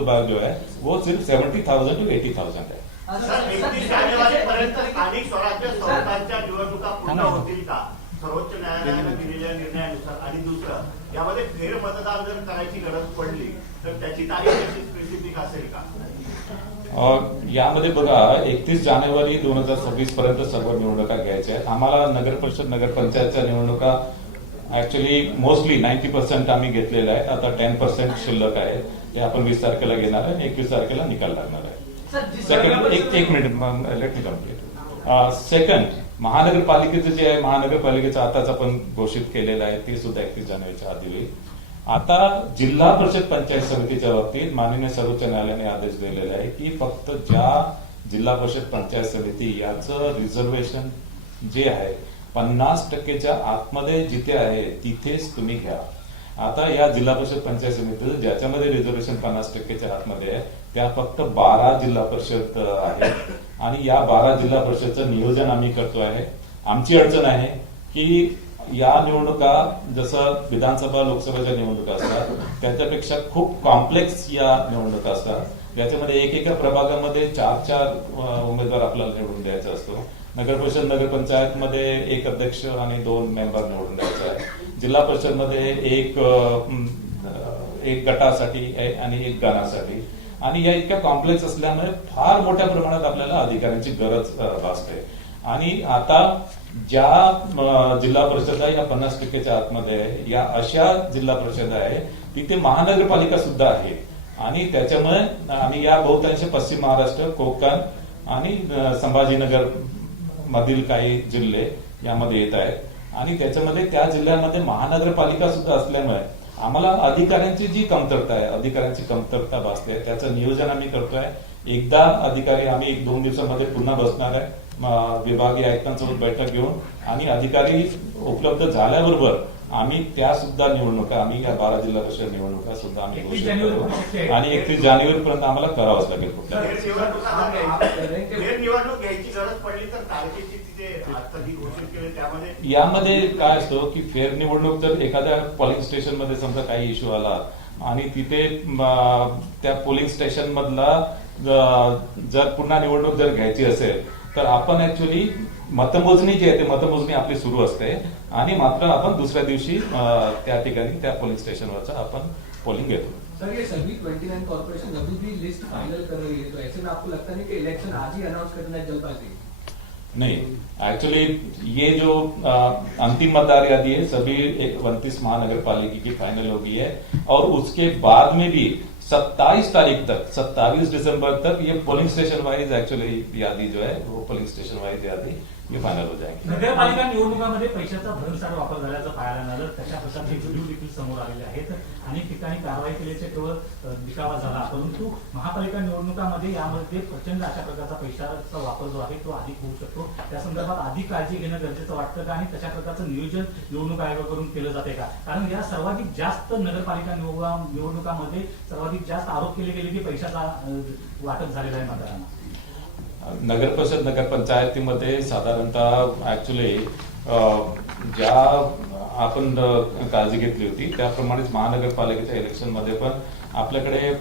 जो भाग जो है वो सिर्फ 70,000 to 80,000 है। सर 31 जानेवारीपर्यंत स्थानिक स्वराज्य संस्थांच्या निवडणुका पूर्ण होतील का सर्वोच्च न्यायालयाने दिलेल्या निर्णयानुसार? आणि दुसरं, यामध्ये फेरमतदान जर करायची गरज पडली तर त्याची तारीख कशी स्पेसिफिक असेल का? यामध्ये बघा 31 जानेवारी 2026 पर्यंत सर्व निवडणुका घ्यायच्या आहेत। आम्हाला नगर परिषद नगर पंचायतच्या निवडणुका ऍक्च्युअली मोस्टली 90% आम्ही घेतलेल्या आहेत। आता 10% शिल्लक आहे, ते आपण 20 तारखेला घेणार आहे आणि 21 तारखेला निकाल लागणार आहे। सेकंड एक minute let me complete. Second, महानगरपालिकेचं जे आहे, महानगरपालिकेचं आताच आपण घोषित केलेलं आहे, ते सुद्धा 31 जानेवारीच्या आधी होईल। आता जिल्हा परिषद पंचायत समितीच्या बाबतीत माननीय सर्वोच्च न्यायालयाने आदेश दिलेला आहे की फक्त ज्या जिल्हा परिषद पंचायत समिती याचं रिझर्वेशन जे आहे 50%च्या आतमध्ये जिथे आहे तिथेच तुम्ही घ्या। आता या जिल्हा परिषद पंचायत समिती ज्याच्यामध्ये रिझर्वेशन 50%च्या आतमध्ये आहे त्या फक्त 12 जिल्हा परिषद आहेत आणि या 12 जिल्हा परिषदचं नियोजन आम्ही करतो आहे। आमची अडचण आहे की या निवडणुका जसं विधानसभा लोकसभेच्या निवडणुका असतात त्याच्यापेक्षा खूप कॉम्प्लेक्स या निवडणुका असतात। याच्यामध्ये एकेका प्रभागामध्ये 4 उमेदवार आपल्याला निवडून द्यायचा असतो। नगर परिषद नगर पंचायतमध्ये 1 अध्यक्ष आणि 2 मेंबर निवडून द्यायचा आहे। जिल्हा परिषदमध्ये एक गटासाठी आणि 1 गणासाठी, आणि या इतक्या कॉम्प्लेक्स असल्यामुळे फार मोठ्या प्रमाणात आपल्याला अधिकाऱ्यांची गरज भासते। आणि आता ज्या जिल्हा परिषद या 50%च्या आतमध्ये आहे या अशा जिल्हा परिषद आहे तिथे महानगरपालिका सुद्धा आहे आणि त्याच्यामुळे आम्ही या बहुतांश पश्चिम महाराष्ट्र, कोकण आणि संभाजीनगर मधील काही जिल्हे यामध्ये येत आहेत आणि त्याच्यामध्ये त्या जिल्ह्यामध्ये महानगरपालिका सुद्धा असल्यामुळे आम्हाला अधिकाऱ्यांची जी कमतरता आहे, अधिकाऱ्यांची कमतरता भासते, त्याचं नियोजन आम्ही करतोय। एकदा अधिकारी आम्ही 1-2 दिवसांमध्ये पुन्हा बसणार आहे विभागीय आयुक्तांसोबत बैठक घेऊन, आणि अधिकारी उपलब्ध झाल्याबरोबर आम्ही त्या सुद्धा निवडणुका, आम्ही या 12 जिल्हा परिषद निवडणुका सुद्धा आम्ही घोषित करू आणि 31 जानेवारीपर्यंत आम्हाला करावंच लागेल। कुठल्या निवडणूक घ्यायची गरज पडली तर तारखेची यामध्ये काय असतं की फेर निवडणूक जर एखाद्या पोलिंग स्टेशन मध्ये समजा काही इश्यू आला आणि तिथे त्या पोलिंग स्टेशन मधला जर पुन्हा निवडणूक जर घ्यायची असेल तर आपण ऍक्च्युअली मतमोजणी जी आहे ते मतमोजणी आपली सुरू असते आणि मात्र आपण दुसऱ्या दिवशी त्या ठिकाणी त्या पोलिंग स्टेशनवरचा आपण पोलिंग घेतो। सर, ये सभी 29 कॉर्पोरेशन अभी भी लिस्ट फाइनल कर रही है, तो ऐसे में आपको लगता नहीं कि इलेक्शन आज ही अनाउंस करना है जल्दबाजी? नहीं, एक्चुअली ये जो अंतिम मतदार यादी है सभी 29 महानगरपालिका की फाइनल हो गई है और उसके बाद में भी 27 तारीख तक, 27 दिसंबर तक ये पोलिंग स्टेशन वाइज एक्चुअली यादी जो है वो पोलिंग स्टेशन वाइज यादी ये फायनल हो जाएगी। नगरपालिका निवडणुकामध्ये पैशाचा भरमसाठ वापर झाल्याचं पाहायला मिळालं, तशा प्रकारचे व्हिडिओ देखील समोर आलेले आहेत। अनेक ठिकाणी कारवाई केल्याचे केवळ दिखावा झाला, परंतु महापालिका निवडणुकामध्ये यामध्ये प्रचंड अशा प्रकारचा पैशाचा वापर जो आहे तो अधिक होऊ शकतो। त्या संदर्भात अधिक काळजी घेणं गरजेचं वाटतं का आणि तशा प्रकारचं नियोजन निवडणूक आयोगाकडून केलं जाते का? कारण या सर्वाधिक जास्त नगरपालिका निवडणुकामध्ये सर्वाधिक जास्त आरोप केले गेले की पैशाचा वाटप झालेला आहे मतदारांना। नगर परिषद नगर पंचायतीमध्ये साधारणतः ऍक्च्युली ज्या आपण काळजी घेतली होती त्याप्रमाणेच महानगरपालिकेच्या इलेक्शन मध्ये पण आपल्याकडे